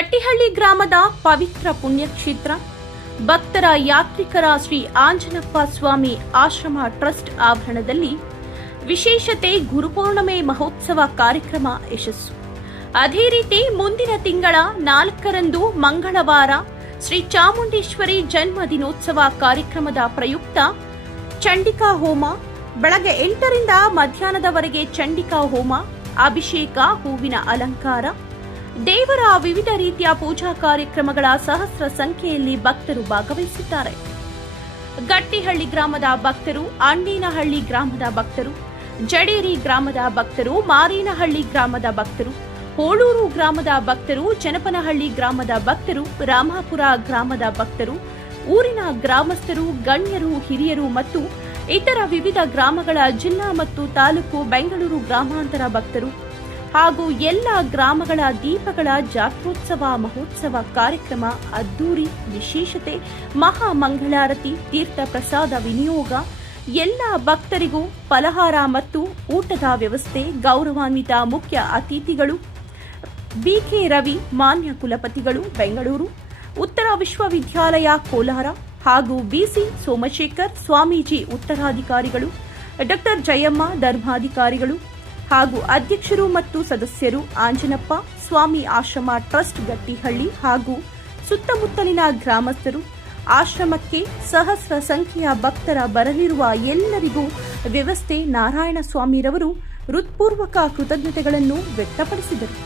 ಗಟ್ಟಿಹಳ್ಳಿ ಗ್ರಾಮದ ಪವಿತ್ರ ಪುಣ್ಯಕ್ಷೇತ್ರ ಭಕ್ತರ ಯಾತ್ರಿಕರ ಶ್ರೀ ಆಂಜನಪ್ಪ ಸ್ವಾಮಿ ಆಶ್ರಮ ಟ್ರಸ್ಟ್ ಆವರಣದಲ್ಲಿ ವಿಶೇಷತೆ ಗುರುಪೂರ್ಣಿಮೆ ಮಹೋತ್ಸವ ಕಾರ್ಯಕ್ರಮ ಯಶಸ್ಸು. ಅದೇ ರೀತಿ ಮುಂದಿನ ತಿಂಗಳ 4ರಂದು ಮಂಗಳವಾರ ಶ್ರೀ ಚಾಮುಂಡೇಶ್ವರಿ ಜನ್ಮ ದಿನೋತ್ಸವ ಕಾರ್ಯಕ್ರಮದ ಪ್ರಯುಕ್ತ ಚಂಡಿಕಾ ಹೋಮ, ಬೆಳಗ್ಗೆ 8ರಿಂದ ಮಧ್ಯಾಹ್ನದವರೆಗೆ ಚಂಡಿಕಾ ಹೋಮ, ಅಭಿಷೇಕ, ಹೂವಿನ ಅಲಂಕಾರ, ದೇವರ ವಿವಿಧ ರೀತಿಯ ಪೂಜಾ ಕಾರ್ಯಕ್ರಮಗಳ ಸಹಸ್ರ ಸಂಖ್ಯೆಯಲ್ಲಿ ಭಕ್ತರು ಭಾಗವಹಿಸಿದ್ದಾರೆ. ಗಟ್ಟಿಹಳ್ಳಿ ಗ್ರಾಮದ ಭಕ್ತರು, ಅಣ್ಣೇನಹಳ್ಳಿ ಗ್ರಾಮದ ಭಕ್ತರು, ಜಡೇರಿ ಗ್ರಾಮದ ಭಕ್ತರು, ಮಾರೇನಹಳ್ಳಿ ಗ್ರಾಮದ ಭಕ್ತರು, ಹೋಳೂರು ಗ್ರಾಮದ ಭಕ್ತರು, ಜನಪನಹಳ್ಳಿ ಗ್ರಾಮದ ಭಕ್ತರು, ರಾಮಾಪುರ ಗ್ರಾಮದ ಭಕ್ತರು, ಊರಿನ ಗ್ರಾಮಸ್ಥರು, ಗಣ್ಯರು, ಹಿರಿಯರು ಮತ್ತು ಇತರ ವಿವಿಧ ಗ್ರಾಮಗಳ ಜಿಲ್ಲಾ ಮತ್ತು ತಾಲೂಕು ಬೆಂಗಳೂರು ಗ್ರಾಮಾಂತರ ಭಕ್ತರು ಹಾಗೂ ಎಲ್ಲ ಗ್ರಾಮಗಳ ದೀಪಗಳ ಜಾತ್ರೋತ್ಸವ ಮಹೋತ್ಸವ ಕಾರ್ಯಕ್ರಮ ಅದ್ದೂರಿ, ವಿಶೇಷತೆ, ಮಹಾಮಂಗಳಾರತಿ, ತೀರ್ಥ ಪ್ರಸಾದ ವಿನಿಯೋಗ, ಎಲ್ಲ ಭಕ್ತರಿಗೂ ಫಲಹಾರ ಮತ್ತು ಊಟದ ವ್ಯವಸ್ಥೆ, ಗೌರವಾನ್ವಿತ ಮುಖ್ಯ ಅತಿಥಿಗಳು ಬಿಕೆ ರವಿ ಮಾನ್ಯ ಕುಲಪತಿಗಳು ಬೆಂಗಳೂರು, ಉತ್ತರ ವಿಶ್ವವಿದ್ಯಾಲಯ ಕೋಲಾರ ಹಾಗೂ ಬಿಸಿ ಸೋಮಶೇಖರ್ ಸ್ವಾಮೀಜಿ ಉತ್ತರಾಧಿಕಾರಿಗಳು, ಡಾ ಜಯಮ್ಮ ಧರ್ಮಾಧಿಕಾರಿಗಳು ಹಾಗೂ ಅಧ್ಯಕ್ಷರು ಮತ್ತು ಸದಸ್ಯರು, ಆಂಜನಪ್ಪ ಸ್ವಾಮಿ ಆಶ್ರಮ ಟ್ರಸ್ಟ್ ಗಟ್ಟಿಹಳ್ಳಿ ಹಾಗೂ ಸುತ್ತಮುತ್ತಲಿನ ಗ್ರಾಮಸ್ಥರು, ಆಶ್ರಮಕ್ಕೆ ಸಹಸ್ರ ಸಂಖ್ಯೆಯ ಭಕ್ತರ ಬರಲಿರುವ ಎಲ್ಲರಿಗೂ ವ್ಯವಸ್ಥೆ ನಾರಾಯಣ ಸ್ವಾಮಿರವರು ಹೃತ್ಪೂರ್ವಕ ಕೃತಜ್ಞತೆಗಳನ್ನು ವ್ಯಕ್ತಪಡಿಸಿದರು.